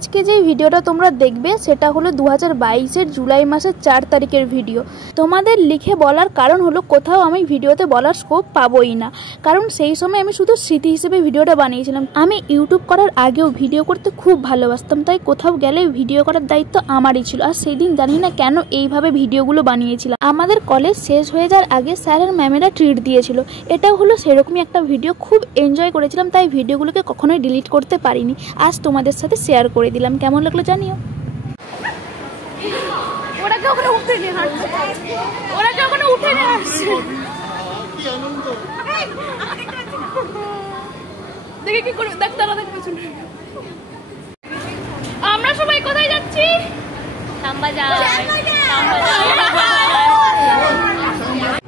আজকে যে ভিডিওটা তোমরা দেখবে সেটা হলো 2022-এর জুলাই মাসের 4 তারিখের ভিডিও। তোমাদের লিখে বলার কারণ হলো কোথাও আমি ভিডিওতে বলার স্কোপ পাবোই না, কারণ সেই সময় আমি শুধু স্মৃতি হিসেবে ভিডিওটা বানিয়েছিলাম। আমি ইউটিউব করার আগেও ভিডিও করতে খুব ভালোবাসতাম, তাই কোথাও গেলে ভিডিও করার দায়িত্ব আমারই ছিল। আর সেই দিন জানি না কেন এইভাবে ভিডিওগুলো বানিয়েছিলাম। আমাদের কলেজ শেষ হয়ে যাওয়ার আগে স্যার আর ম্যামেরা ট্রিট দিয়েছিল, এটাও হলো সেরকমই একটা ভিডিও। খুব এনজয় করেছিলাম, তাই ভিডিওগুলোকে কখনোই ডিলিট করতে পারিনি। আজ তোমাদের সাথে শেয়ার করে দিলাম, কেমন লাগলো জানিও। ওরা কি ওখানে উঠে নিয়ে হাঁটছে, ওরা কি ওখানে উঠে নিয়ে আসছে, কি আনন্দ। দেখে কি করে, দেখ তারা দেখ পেছনে। আমরা সবাই কোথায় যাচ্ছি? শ্যামবাজার।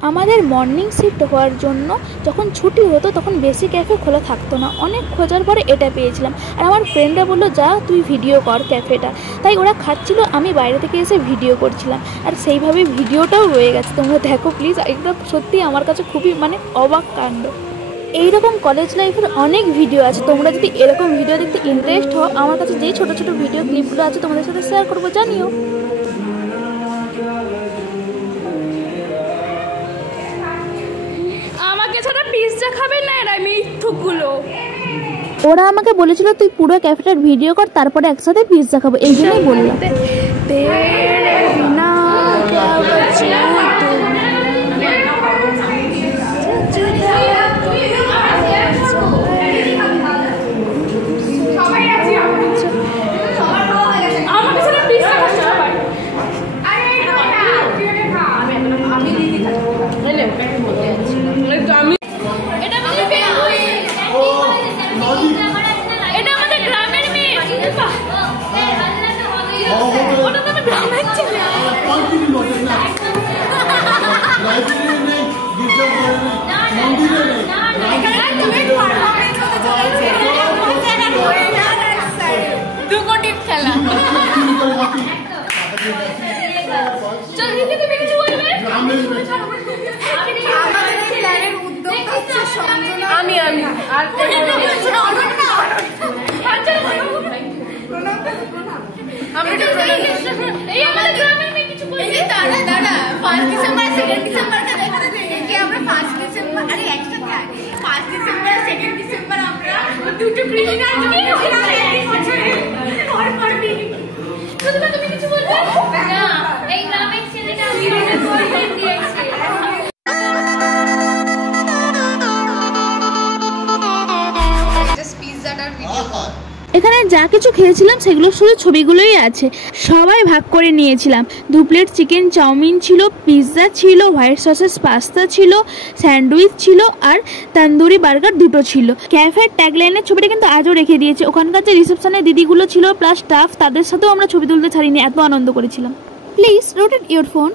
আমাদের মর্নিং শিফট হওয়ার জন্য যখন ছুটি হতো তখন বেশি ক্যাফে খোলা থাকতো না। অনেক খোঁজার পরে এটা পেয়েছিলাম, আর আমার ফ্রেন্ডরা বললো যা তুই ভিডিও কর ক্যাফেটা। তাই ওরা খাচ্ছিল, আমি বাইরে থেকে এসে ভিডিও করছিলাম, আর সেইভাবে ভিডিওটাও রয়ে গেছে। তোমরা দেখো প্লিজ, এটা সত্যি আমার কাছে খুবই অবাক কাণ্ড। এইরকম কলেজ লাইফের অনেক ভিডিও আছে, তোমরা যদি এরকম ভিডিও দেখতে ইন্টারেস্ট হও, আমার কাছে যেই ছোটো ছোটো ভিডিও ক্লিপগুলো আছে তোমাদের সাথে শেয়ার করবো, জানিও। পিৎজা খাবে না এরা মিথ্যুকগুলো। ওরা আমাকে বলেছিল তুই পুরো ক্যাফেটার ভিডিও কর, তারপরে একসাথে পিৎজা খাবো, এই জন্যই বললাম। এখানে যা কিছু খেয়েছিলাম সেগুলো শুধু ছবিগুলোই আছে, সবাই ভাগ করে নিয়েছিলাম। 2 প্লেট চিকেন চাউমিন ছিল, পিৎজা ছিল, হোয়াইট সসেস পাস্তা ছিল, স্যান্ডউইচ ছিল, আর তন্দুরি বার্গার 2টো ছিল। ক্যাফের ট্যাগলাইনের ছবিটা কিন্তু আজও রেখে দিয়েছে। ওখানকার যে রিসেপশনের দিদিগুলো ছিল প্লাস স্টাফ, তাদের সাথেও আমরা ছবি তুলতে ছাড়িনি, এত আনন্দ করেছিলাম। Please rotate your phone.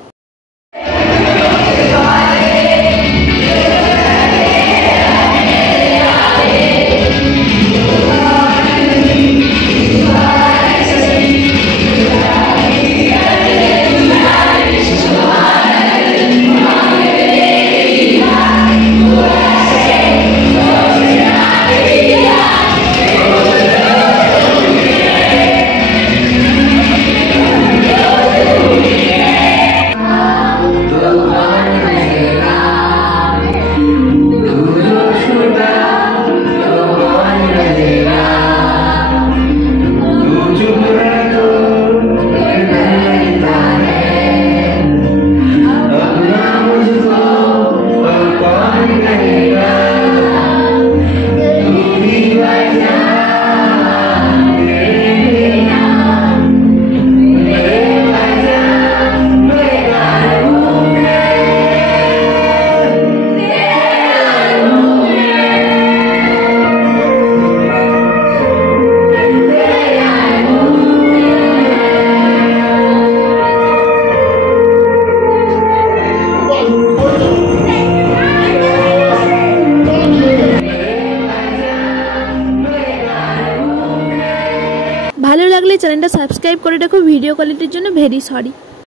ভালো লাগলে চ্যানেলটা সাবস্ক্রাইব করে রাখো। ভিডিও কোয়ালিটির জন্য ভেরি সরি।